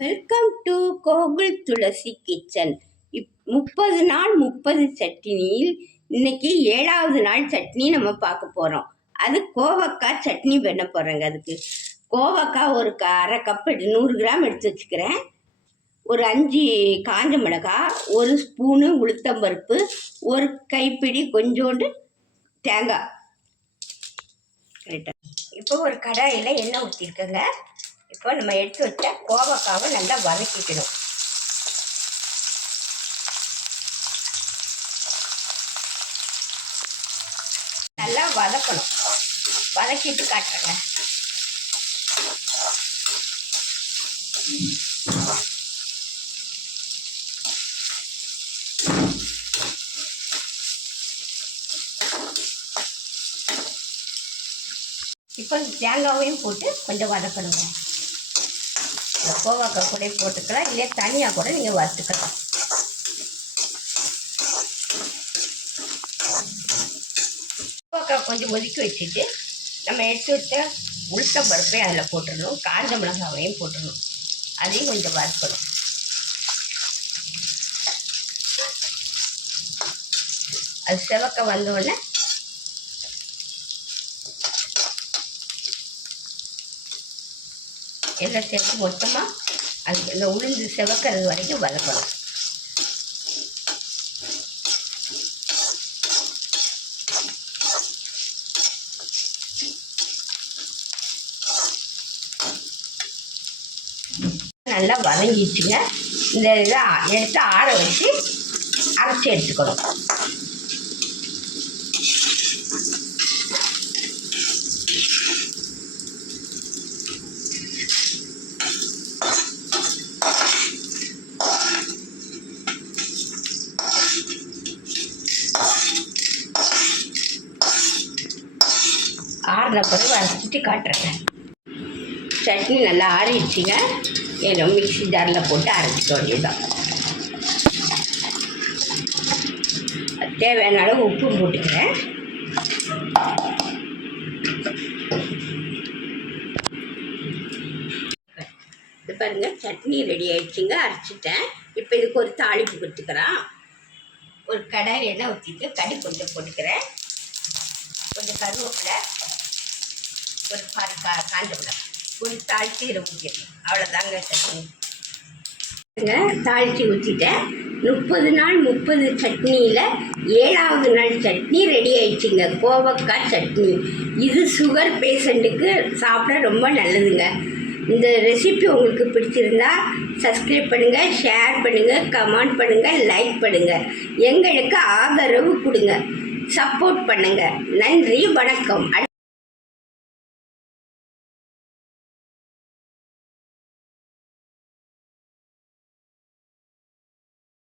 Welcome to Gokul Tulasi kitchen இப் முப்பது நாள் முப்பது சட்னியில் இன்னைக்கு ஏழாவது நாள் சட்னி நம்ம பார்க்க போகிறோம் அது கோவக்காய் சட்னி பண்ண போகிறோங்க அதுக்கு. கோவக்காய் ஒரு க அரை கப் நூறு கிராம் எடுத்து வச்சுக்கிறேன். ஒரு அஞ்சு காஞ்ச மிளகாய் ஒரு ஸ்பூனு உளுத்தம்பருப்பு ஒரு கைப்பிடி கொஞ்சோண்டு தேங்காய். கரெக்டாக இப்போ ஒரு கடாயில் எண்ணெய் ஊற்றிருக்கேங்க இப்போ நம்ம எடுத்து வச்ச கோவக்காவை நல்லா வதக்கிக்கணும். நல்லா வதக்கணும். வதக்கிட்டு காட்டுறேங்க. இப்போ தேங்காவையும் போட்டு கொஞ்சம் வதக்கணுங்க. இந்த கோவாக்காய் கூட போட்டுக்கலாம் இல்லையா? தனியாக கூட நீங்கள் வறுத்துக்கலாம். கோவாக்காய் கொஞ்சம் ஒதுக்கி வச்சுட்டு நம்ம எடுத்து வச்ச உளுத்த பருப்பையும் அதில் போட்டுடணும். காஞ்ச மிளகாவையும் போட்டுடணும். அதையும் கொஞ்சம் வறுக்கணும். அது செவக்க வந்தோடனே எல்லாம் சேர்த்து மொத்தமாக அது இந்த உளுந்து செவக்கிறது வரைக்கும் வதக்கணும். நல்லா வதங்கிடுச்சுங்க. இந்த இதை எடுத்து ஆற வச்சு அரைச்சி எடுத்துக்கணும். ஆறின பிறகு அரைச்சிட்டு காட்டுறேன். சட்னி நல்லா ஆறிடுச்சிங்க. ஏன்னா மிக்சி ஜாரில் போட்டு அரைச்சிக்க வேண்டியதுதான். தேவையான அளவு உப்பு போட்டுக்கிறேன். இது பாருங்க சட்னி ரெடி ஆயிடுச்சுங்க. அரைச்சிட்டேன். இப்போ இதுக்கு ஒரு தாளிப்பு கொடுத்துக்கிறான் ஒரு கடாய் எண்ணெய் ஊற்றிட்டு கறி கொஞ்சம் போட்டுக்கிறேன். கொஞ்சம் கருவேப்பிலை ஒரு பாதி கா காஞ்ச மிளகாய் ஒரு தாளித்து இதை ஊற்றிடணும் அவ்வளோதாங்க சட்னி. தாழ்த்தி தாளித்து ஊற்றிட்டேன் முப்பது நாள் முப்பது சட்னியில் ஏழாவது நாள் சட்னி ரெடி ஆயிடுச்சுங்க. கோவக்காய் சட்னி. இது சுகர் பேஷண்ட்டுக்கு சாப்பிட ரொம்ப நல்லதுங்க. இந்த ரெசிபி உங்களுக்கு பிடிச்சிருந்தா சப்ஸ்கிரைப் பண்ணுங்கள் ஷேர் பண்ணுங்கள் கமெண்ட் பண்ணுங்கள் லைக் பண்ணுங்கள் எங்களுக்கு ஆதரவு கொடுங்க. சப்போர்ட் பண்ணுங்கள் நன்றி வணக்கம்.